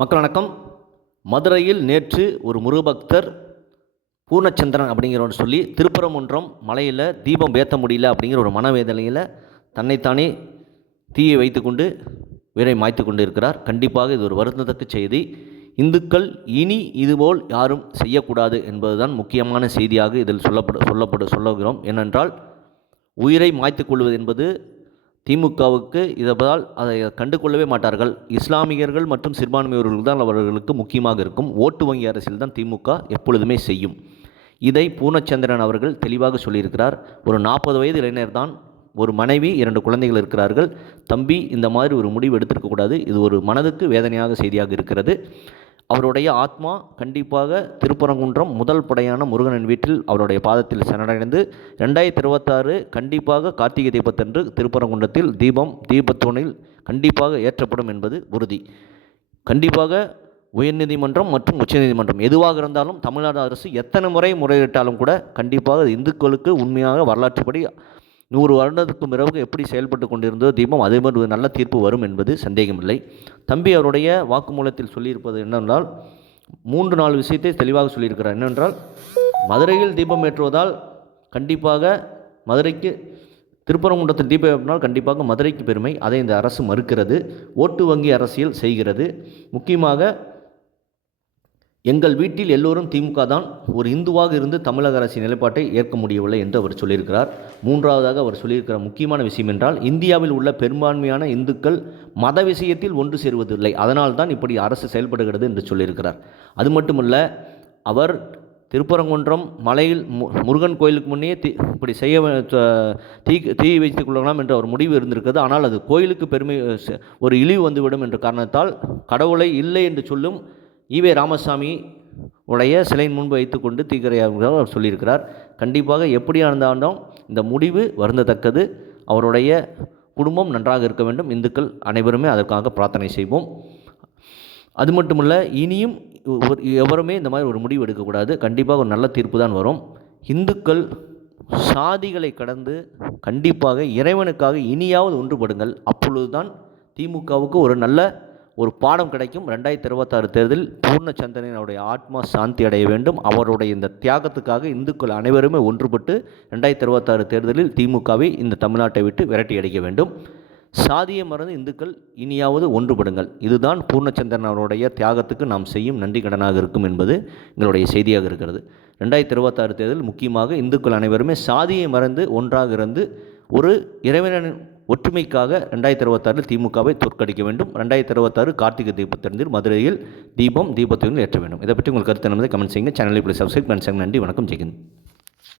மக்கள் வணக்கம். மதுரையில் நேற்று ஒரு முருகபக்தர் பூர்ணச்சந்திரன் அப்படிங்கிறவர் சொல்லி திருப்பரங்குன்றம் மலையில் தீபம் ஏற்ற முடியல அப்படிங்கிற ஒரு மனவேதனையில் தன்னைத்தானே தீயை வைத்துக்கொண்டு உயிரை மாய்த்து கொண்டு இருக்கிறார். கண்டிப்பாக இது ஒரு வருந்தத்தக்க செய்தி. இந்துக்கள் இனி இதுபோல் யாரும் செய்யக்கூடாது என்பதுதான் முக்கியமான செய்தியாக இதில் சொல்லுகிறோம். ஏனென்றால் உயிரை மாய்த்து கொள்வது என்பது திமுகவுக்கு இதனால் அதை கண்டு கொள்ளவே மாட்டார்கள். இஸ்லாமியர்கள் மற்றும் சிறுபான்மையவர்கள் தான் அவர்களுக்கு முக்கியமாக இருக்கும். ஓட்டு வங்கி அரசியல் தான் திமுக எப்பொழுதுமே செய்யும். இதை பூர்ணச்சந்திரன் அவர்கள் தெளிவாக சொல்லியிருக்கிறார். ஒரு 40 வயது இளைஞர் தான், ஒரு மனைவி 2 குழந்தைகள் இருக்கிறார்கள். தம்பி, இந்த மாதிரி ஒரு முடிவு எடுத்திருக்கக்கூடாது. இது ஒரு மனதுக்கு வேதனையாக செய்தியாக இருக்கிறது. அவருடைய ஆத்மா கண்டிப்பாக திருப்பரங்குன்றம் முதல் படையான முருகனின் வீட்டில் அவருடைய பாதத்தில் சரணடைந்து 2026 கண்டிப்பாக கார்த்திகை தீபத்தன்று திருப்பரங்குன்றத்தில் தீபத்தோனில் கண்டிப்பாக ஏற்றப்படும் என்பது உறுதி. கண்டிப்பாக உயர்நீதிமன்றம் மற்றும் உச்சநீதிமன்றம் எதுவாக இருந்தாலும் தமிழ்நாடு அரசு எத்தனை முறை முறையிட்டாலும் கூட கண்டிப்பாக இந்துக்களுக்கு உண்மையாக வரலாற்றுப்படி 100 வருடத்துக்கு பிறகு எப்படி செயல்பட்டு கொண்டிருந்தோ தீபம், அதே மாதிரி ஒரு நல்ல தீர்ப்பு வரும் என்பது சந்தேகமில்லை. தம்பி அவருடைய வாக்குமூலத்தில் சொல்லியிருப்பது என்னென்றால் 3-4 விஷயத்தை தெளிவாக சொல்லியிருக்கிறார். என்னென்றால், மதுரையில் தீபம் ஏற்றுவதால் கண்டிப்பாக மதுரைக்கு, திருப்பரங்குன்றத்தில் தீபம் ஏற்றினால் கண்டிப்பாக மதுரைக்கு பெருமை. அதை இந்த அரசு மறுக்கிறது. ஓட்டு வங்கி அரசியல் செய்கிறது. முக்கியமாக எங்கள் வீட்டில் எல்லோரும் திமுக தான், ஒரு இந்துவாக இருந்து தமிழக அரசின் நிலைப்பாட்டை ஏற்க முடியவில்லை என்று அவர் சொல்லியிருக்கிறார். 3வதாக அவர் சொல்லியிருக்கிற முக்கியமான விஷயம் என்றால், இந்தியாவில் உள்ள பெரும்பான்மையான இந்துக்கள் மத விஷயத்தில் ஒன்று சேருவதில்லை, அதனால்தான் இப்படி அரசு செயல்படுகிறது என்று சொல்லியிருக்கிறார். அது மட்டுமல்ல, அவர் திருப்பரங்குன்றம் மலையில் முருகன் கோயிலுக்கு முன்னே இப்படி தீ வைத்துக் கொள்ளலாம் என்று அவர் முடிவு இருந்திருக்கிறது. ஆனால் அது கோயிலுக்கு பெருமை, ஒரு இழிவு வந்துவிடும் என்ற காரணத்தால் கடவுளை இல்லை என்று சொல்லும் ஈவே ராமசாமி உடைய சிலையின் முன்பு வைத்துக்கொண்டு தீக்கிரையாக அவர் சொல்லியிருக்கிறார். கண்டிப்பாக எப்படியா இருந்தாலும் இந்த முடிவு வருந்தத்தக்கது. அவருடைய குடும்பம் நன்றாக இருக்க வேண்டும். இந்துக்கள் அனைவருமே அதற்காக பிரார்த்தனை செய்வோம். அது மட்டுமல்ல, இனியும் எவருமே இந்த மாதிரி ஒரு முடிவு எடுக்கக்கூடாது. கண்டிப்பாக ஒரு நல்ல தீர்ப்பு தான் வரும். இந்துக்கள் சாதிகளை கடந்து கண்டிப்பாக இறைவனுக்காக இனியாவது ஒன்றுபடுங்கள். அப்பொழுதுதான் திமுகவுக்கு ஒரு பாடம் கிடைக்கும். 2026 தேர்தலில் பூர்ணச்சந்திரனுடைய ஆத்மா சாந்தி அடைய வேண்டும். அவருடைய இந்த தியாகத்துக்காக இந்துக்கள் அனைவருமே ஒன்றுபட்டு 2026 தேர்தலில் திமுகவை இந்த தமிழ்நாட்டை விட்டு விரட்டி அடிக்க வேண்டும். சாதியை மறந்து இந்துக்கள் இனியாவது ஒன்றுபடுங்கள். இதுதான் பூர்ணச்சந்திரன் அவருடைய தியாகத்துக்கு நாம் செய்யும் நன்றி கடனாக இருக்கும் என்பது எங்களுடைய செய்தியாக இருக்கிறது. 2026 தேர்தல் முக்கியமாக இந்துக்கள் அனைவருமே சாதியை மறந்து ஒன்றாக இருந்து ஒரு இறைவனின் ஒற்றுமைக்காக 2026 திமுகவை தோற்கடிக்க வேண்டும். 2026 கார்த்திகை தீபத்தன்று மதுரையில் தீபத்தையும் ஏற்ற வேண்டும். இதை பற்றி உங்கள் கருத்து என்பதை கமெண்ட் செய்யுங்க. சேனலை இப்படி சப்ஸ்கிரைப் பண்ணி. நன்றி, வணக்கம், ஜெயஹிந்த்.